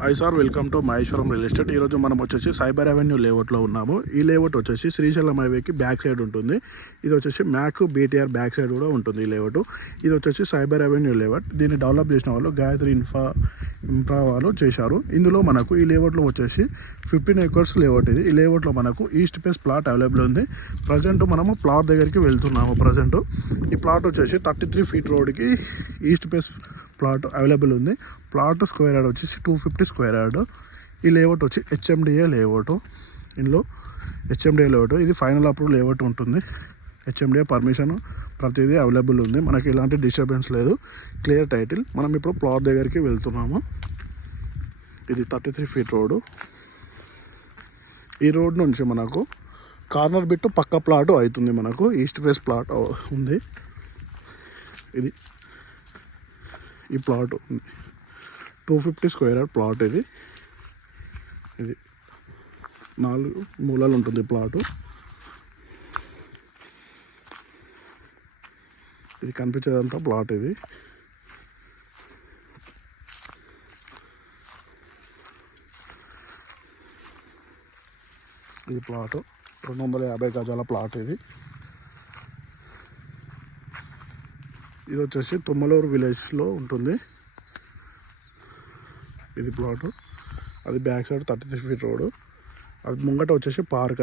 Hi sir, welcome to Maheshwaram real estate. ఈరోజు మనం వచ్చేసి సైబర్ అవెన్యూ లేఅవుట్లో ఉన్నాము. ఈ లేఅవుట్ వచ్చేసి శ్రీశైలం హైవేకి బ్యాక్ సైడ్ ఉంటుంది. ఇది వచ్చేసి మ్యాక్ బీటీఆర్ బ్యాక్ సైడ్ కూడా ఉంటుంది ఈ లేఅవుట్. ఇది వచ్చేసి సైబర్ అవెన్యూ లేఅవుట్. దీన్ని డెవలప్ చేసిన వాళ్ళు గాయత్రి ఇన్ఫ్రా వాళ్ళు చేశారు. ఇందులో మనకు ఈ లేఅవుట్లో వచ్చేసి 15 acres లేఅవుట్ ఇది. ఈ లేఅవుట్లో మనకు ఈస్ట్ ఫేస్ ప్లాట్ అవైలబుల్ ఉంది. ప్రజెంట్ మనము ప్లాట్ దగ్గరికి వెళ్తున్నాము. ప్రజెంట్ ఈ ప్లాట్ వచ్చేసి 33 feet రోడ్కి ఈస్ట్ ఫేస్ ప్లాట్ అవైలబుల్ ఉంది. ప్లాట్ స్క్వేర్ యార్డ్ వచ్చేసి 250 square yard. ఈ లేఅవుట్ వచ్చి హెచ్ఎండిఏ లేఅవుట్. ఇందులో హెచ్ఎండిఏ లేఅవుట్ ఇది ఫైనల్ అప్రూవ్ లేఅవుట్ ఉంటుంది. హెచ్ఎండిఏ పర్మిషన్ ప్రతిదీ అవైలబుల్ ఉంది. మనకి ఎలాంటి డిస్టర్బెన్స్ లేదు, క్లియర్ టైటిల్. మనం ఇప్పుడు ప్లాట్ దగ్గరికి వెళ్తున్నాము. ఇది 33 feet రోడ్డు. ఈ రోడ్ నుంచి మనకు కార్నర్ బిట్టు పక్క ప్లాట్ అవుతుంది. మనకు ఈస్ట్ ఫేస్ ప్లాట్ ఉంది. ఇది ఈ ప్లాట్ 250 square yard ప్లాట్. ఇది 4 మూలలు ఉంటుంది ప్లాటు. ఇది కనిపించేదంతా ప్లాట్. ఇది ప్లాటు 250 గజాల ప్లాట్. ఇది వచ్చేసి తుమ్మలూరు విలేజ్లో ఉంటుంది. ఇది ప్లాటు. అది బ్యాక్ సైడ్ 33 feet రోడ్డు. అది ముంగట వచ్చేసి పార్క్.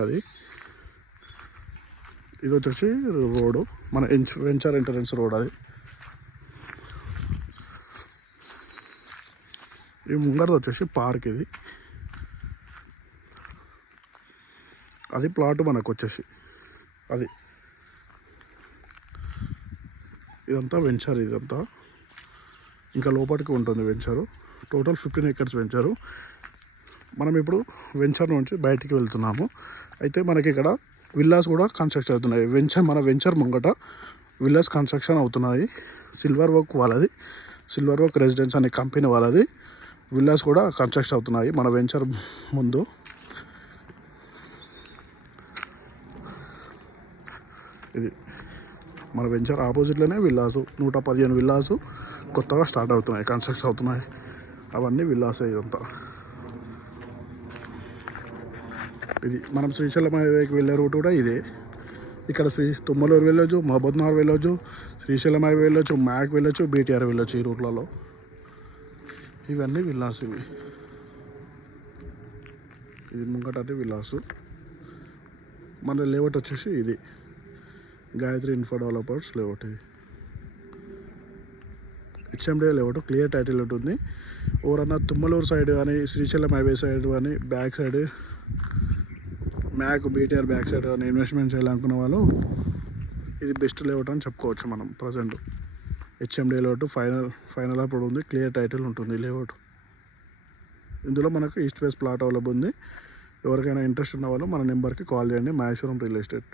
ఇది వచ్చేసి రోడ్డు, మన వెంచర్ ఎంట్రన్స్ రోడ్. ఈ ముంగట వచ్చేసి పార్క్. అది ప్లాట్ మనకు వచ్చేసి ఇదంతా వెంచర్. ఇదంతా ఇంకా లోపలికి ఉంటుంది వెంచరు. Total 15 acres venture. మనం ఇప్పుడు వెంచర్ నుంచి బయటికి వెళ్తున్నాము. అయితే మనకి ఇక్కడ విల్లాస్ కూడా కన్స్ట్రక్షన్ అవుతున్నాయి. మన వెంచర్ ముంగట విల్లాస్ కన్స్ట్రక్షన్ అవుతున్నాయి. సిల్వర్ వర్క్ రెసిడెన్స్ అనే కంపెనీ వాళ్ళది. విల్లాస్ కూడా కన్స్ట్రక్షన్ అవుతున్నాయి మన వెంచర్ ముందు. ఇది మన వెంచర్ ఆపోజిట్లోనే విల్లాసు 115 విల్లాసు కొత్తగా స్టార్ట్ అవుతున్నాయి, కన్స్ట్రక్షన్ అవుతున్నాయి. అవన్నీ విల్లాసే. ఇదంతా ఇది మనం శ్రీశైలం హైవేకి వెళ్ళే రూట్ కూడా ఇదే. ఇక్కడ తుమ్మలూరు వెళ్ళొచ్చు, మహబూబ్నగర్ వెళ్ళొచ్చు, శ్రీశైలం హైవే వెళ్ళొచ్చు, మ్యాక్ వెళ్ళొచ్చు, బీటీఆర్ వెళ్ళొచ్చు. ఈ రూట్లలో ఇవన్నీ విల్లాస్. ఇది ముంగట విల్లాసు. మన లేఅవుట్ వచ్చేసి ఇది గాయత్రి ఇన్ఫ్రా డెవలపర్స్ లేఅవుట్. ఇది హెచ్ఎండిఏ లేఅవుట్, క్లియర్ టైటిల్ ఉంటుంది. ఎవరన్నా తుమ్మలూరు సైడ్ కానీ శ్రీశైలం హైవే సైడ్ కానీ బ్యాక్ సైడ్ మ్యాక్ బీటీఆర్ బ్యాక్ సైడ్ కానీ ఇన్వెస్ట్మెంట్ చేయాలనుకున్న వాళ్ళు ఇది బెస్ట్ లేఅవుట్ అని చెప్పుకోవచ్చు. మనం ప్రజెంట్ హెచ్ఎండిఏ లేఅవుట్ ఫైనల్ అప్పుడు ఉంది, క్లియర్ టైటిల్ ఉంటుంది లేఅవుట్. ఇందులో మనకు ఈస్ట్ ఫేస్ ప్లాట్ అవైలబుల్ ఉంది. ఎవరికైనా ఇంట్రెస్ట్ ఉన్న వాళ్ళు మన నెంబర్కి కాల్ చేయండి. Maheshwaram real estate.